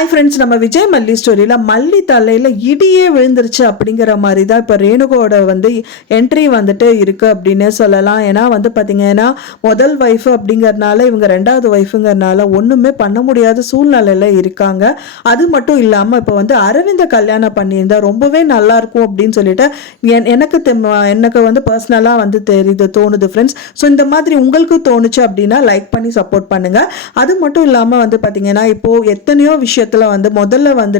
Hi friends, நம்ம விஜய் மல்லி ஸ்டோரியில் மல்லி தலையில் இடியே விழுந்துருச்சு அப்படிங்கிற மாதிரி தான் இப்போ ரேணுகோட என்ட்ரி இருக்கு அப்படின்னு சொல்லலாம். ஏன்னா பார்த்தீங்கன்னா முதல் ஒய்ஃப் அப்படிங்கிறதுனால இவங்க ரெண்டாவது ஒய்ஃபுங்கிறதுனால ஒன்றுமே பண்ண முடியாத சூழ்நிலையில் இருக்காங்க. அது மட்டும் இல்லாமல் இப்போ அரவிந்த கல்யாணம் பண்ணியிருந்தா ரொம்பவே நல்லா இருக்கும் அப்படின்னு சொல்லிட்டு எனக்கு பர்சனலாக தெரியுது, தோணுது ஃப்ரெண்ட்ஸ். ஸோ இந்த மாதிரி உங்களுக்கு தோணுச்சு அப்படின்னா லைக் பண்ணி சப்போர்ட் பண்ணுங்க. அது மட்டும் இல்லாமல் பார்த்தீங்கன்னா இப்போ எத்தனையோ விஷயத்துல முதல்ல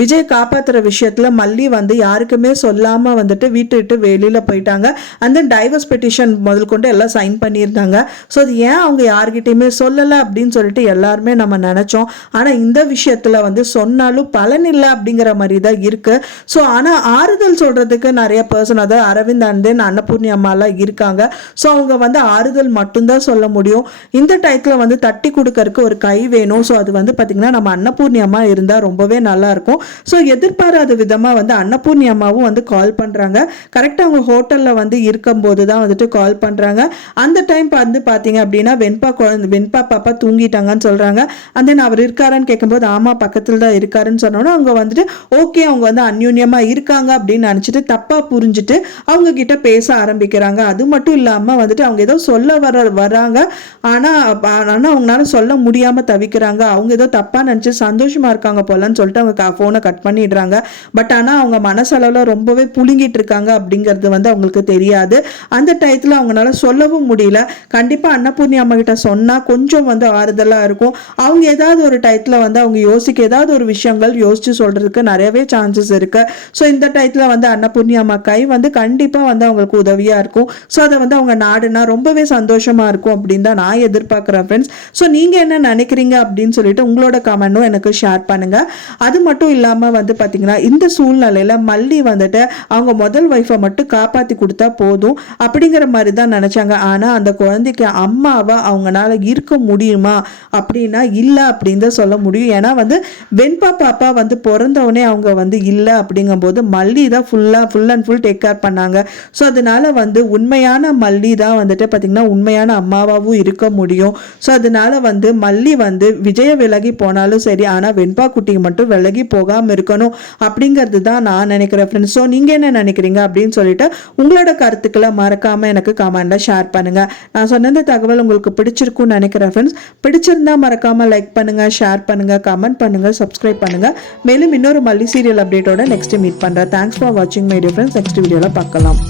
விஜய் காப்பாத்துற விஷயத்துல மல்லி யாருக்குமே சொல்லாம வீட்டு விட்டு வெளியில போயிட்டாங்க. அந்த டைவர்ஸ் பெட்டிஷன் முதல் கொண்டு எல்லாம் சைன் பண்ணியிருந்தாங்க. ஸோ அது ஏன் அவங்க யார்கிட்டயுமே சொல்லலை அப்படின்னு சொல்லிட்டு எல்லாருமே நம்ம நினைச்சோம். ஆனா இந்த விஷயத்துல சொன்னாலும் பலன் இல்லை அப்படிங்கிற மாதிரி தான் இருக்கு. ஸோ ஆனா ஆறுதல் சொல்றதுக்கு நிறைய பர்சன், அதாவது அரவிந்த் அண்ட் தென் அன்னபூர்ணி அம்மாலாம் இருக்காங்க. ஸோ அவங்க ஆறுதல் மட்டும்தான் சொல்ல முடியும். இந்த டயத்துல தட்டி கொடுக்கறதுக்கு ஒரு கை வேணும். ஸோ அது பார்த்தீங்கன்னா நம்ம அன்னபூர்ணி அம்மா இருந்தா ரொம்பவே நல்லா இருக்கும். ஸோ எதிர்பாராத விதமா அன்னபூர்ணி அம்மாவும் கால் பண்றாங்க. கரெக்டா அவங்க ஹோட்டல்ல இருக்கும்போது தான் கால் பண்றாங்க. அந்த டைம் பாத்தீங்க அப்படின்னா வெண்பா பாப்பா தூங்கிட்டாங்கன்னு சொல்றாங்க. அந்த அவர் இருக்காரான்னு கேட்கும்போது ஆமா பக்கத்துல தான் இருக்காருன்னு சொன்னோன்னா அவங்க ஓகே அவங்க அந்யூன்யமா இருக்காங்க அப்படின்னு நினைச்சிட்டு தப்பா புரிஞ்சுட்டு அவங்க கிட்ட பேச ஆரம்பிக்கிறாங்க. அது மட்டும் இல்லாம அவங்க ஏதோ சொல்ல வராங்க. ஆனா அவங்களால சொல்ல முடியாம தவிக்கிறாங்க. அவங்க ஏதோ தப்பா நினைச்சு சந்தோஷமா இருக்காங்க போலன்னு சொல்லிட்டு அவங்க போனை கட் பண்ணிடுறாங்க. பட் ஆனா அவங்க மனசளவுல ரொம்பவே புழுங்கிட்டு இருக்காங்க அப்படிங்கிறது அவங்களுக்கு தெரியாது. அந்த டயத்துல அவங்களால சொல்லவும் முடியல. கண்டிப்பா அன்னபூர்ணி அம்மா கிட்ட சொன்னா கொஞ்சம் ஆறுதலா இருக்கும். அவங்க ஏதாவது ஒரு டயத்துல அவங்க ஏதாவது ஒரு விஷயங்கள் யோசிச்சு சொல்றதுக்கு நிறையவே சான்சஸ் இருக்கு. ஸோ இந்த டயத்துல அன்னபூர்ணி அம்மா கை கண்டிப்பா அவங்களுக்கு உதவியா இருக்கும். ஸோ அதை அவங்க நாடுனா ரொம்பவே சந்தோஷமா இருக்கும் அப்படின்னு தான் நான் எதிர்பார்க்கிறேன் ஃப்ரெண்ட்ஸ். ஸோ நீங்க என்ன நினைக்கிறீங்க அப்படின்னு சொல்லிட்டு உங்களோட கமெண்ட்டும் எனக்கு ஷேர் பண்ணுங்க. அது மட்டும் இல்லாம பாத்தீங்கன்னா இந்த சூழ்நிலையில மல்லி அவங்க முதல் ஒய்ஃபை மட்டும் காப்பாத்தி கொடுத்தா போதும் அப்படிங்கிற மாதிரி தான் நினைச்சாங்க. ஆனா அந்த குழந்தைக்கு அம்மாவா அவங்களால இருக்க முடியுமா அப்படின்னா இல்ல அப்படின்னு தான் சொல்ல முடியும். ஏன்னா வெண்பா பாப்பா பிறந்தவனே அவங்க இல்ல அப்படிங்கும் போது மல்லி தான் full and full take care பண்ணாங்க. ஸோ அதனால உண்மையான மல்லி தான் பாத்தீங்கன்னா உண்மையான அம்மாவாவும் இருக்க முடியும். ஸோ அதனால மல்லி விஜய விலகி போனாலும் சரி, ஆனா வெண்பா குட்டிக்கு மட்டும் விலகி போகாம இருக்கணும் அப்படிங்கிறது தான் நான் நினைக்கிறேன் ஃப்ரெண்ட்ஸ். ஸோ நீங்க என்ன நினைக்கிறீங்க அப்படின்னு சொல்லிட்டு உங்களோட கருத்துக்களை மறக்காம எனக்கு கமெண்ட்ல ஷேர் பண்ணுங்க. நான் சொன்ன இந்த தகவல் உங்களுக்கு பிடிச்சிருக்கும்னு நினைக்கிறேன் ஃப்ரெண்ட்ஸ். பிடிச்சிருந்தா மறக்காம லைக் பண்ணுங்க, ஷேர் பண்ணுங்க, கமெண்ட் பண்ணுங்க, சப்ஸ்கிரைப் பண்ணுங்க. மேலும் இன்னொரு மல்லி சீரியல் அப்டேட்டோட நெக்ஸ்ட் மீட் பண்றேன். தேங்க்ஸ் ஃபார் வாட்சிங் மை டியர் ஃப்ரெண்ட்ஸ். நெக்ஸ்ட் வீடியோல பார்க்கலாம்.